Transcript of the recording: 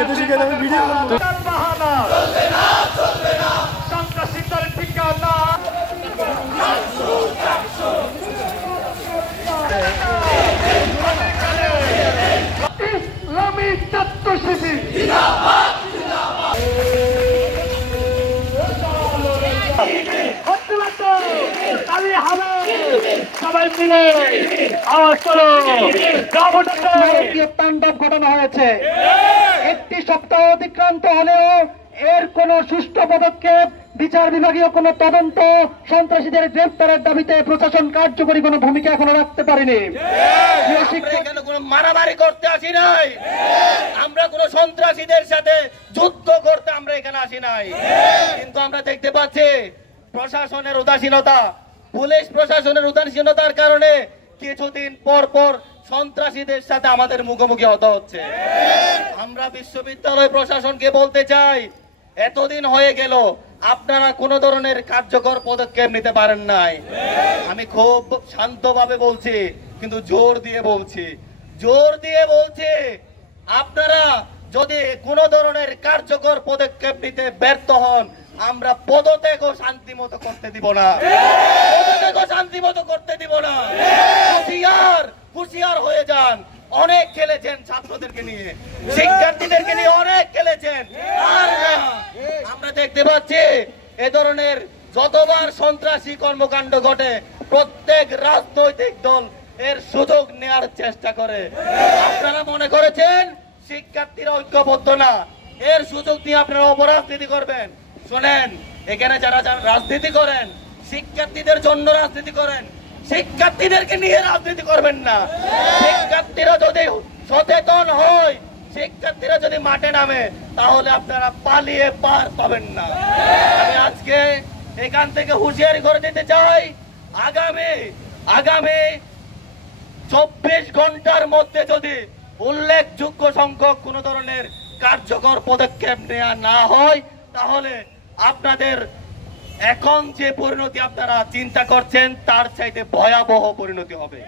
খেতে শিখে আমি ভিডিও করব। সন্ত্রাসীদের ঠিকানা ইসলামী ছাত্র শিবির সবাই মিলে আওয়াজ করো। তাণ্ডব ঘটানো হয়েছে। একটি সপ্তাহ অতিক্রান্ত হলেও এর কোন সুষ্ঠু পদক্ষেপ, বিচার বিভাগীয় কোন তদন্ত, সন্ত্রাসীদের গ্রেফতারের দাবিতে প্রশাসন কার্যকরী কোন ভূমিকা এখনো রাখতে পারেনি। মারামারি করতে আসি নাই, আমরা কোন সন্ত্রাসীদের সাথে যুদ্ধ করতে আমরা এখানে আসি নাই, কিন্তু আমরা দেখতে পাচ্ছি প্রশাসনের উদাসীনতা, পুলিশ প্রশাসনের উদাসীনতার কারণে কিছুদিন পর পর সন্ত্রাসীদের সাথে আমাদের মুখোমুখি হতে হচ্ছে। আমরা বিশ্ববিদ্যালয় প্রশাসনকে বলতে চাই, এতদিন হয়ে গেল আপনারা কোন ধরনের কার্যকর পদক্ষেপ নিতে পারেন নাই। আমি খুব শান্তভাবে বলছি, কিন্তু জোর দিয়ে বলছি, আপনারা যদি কোন ধরনের কার্যকর পদক্ষেপ নিতে ব্যর্থ হন, আমরা পদত্যাগও শান্তি মতো করতে দিব না, হুঁশিয়ার হয়ে যান। অনেক খেলেছেন ছাত্রদেরকে নিয়ে, শিক্ষার্থীদেরকে নিয়ে অনেক খেলেছেন। আর আমরা দেখতে পাচ্ছি এ ধরনের যতবার সন্ত্রাসী কর্মকাণ্ড ঘটে, প্রত্যেক রাজনৈতিক দল এর সুযোগ নেওয়ার চেষ্টা করে। আপনারা মনে করেছেন শিক্ষার্থীরা ঐক্যবদ্ধ না, এর সুযোগ নিয়ে আপনারা অপরাজনীতি করবেন। শোনেন, এখানে যারা রাজনীতি করেন, শিক্ষার্থীদের জন্য রাজনীতি করেন, শিক্ষার্থীদেরকে নিয়ে রাজনীতি করবেন না। শিক্ষার্থীরা যদি সচেতন হয়, শিক্ষার্থীরা যদি মাঠে নামে, তাহলে আপনারা পালিয়ে পার পাবেন না। আমি আজকে এখান থেকে হুঁশিয়ারি করে দিতে চাই, আগামী 24 ঘন্টার মধ্যে যদি উল্লেখযোগ্য সংখ্যক কোন ধরনের কার্যকর পদক্ষেপ নেওয়া না হয়, তাহলে আপনাদের এখন যে পরিণতি আপনারা চিন্তা করছেন তার চাইতে ভয়াবহ পরিণতি হবে।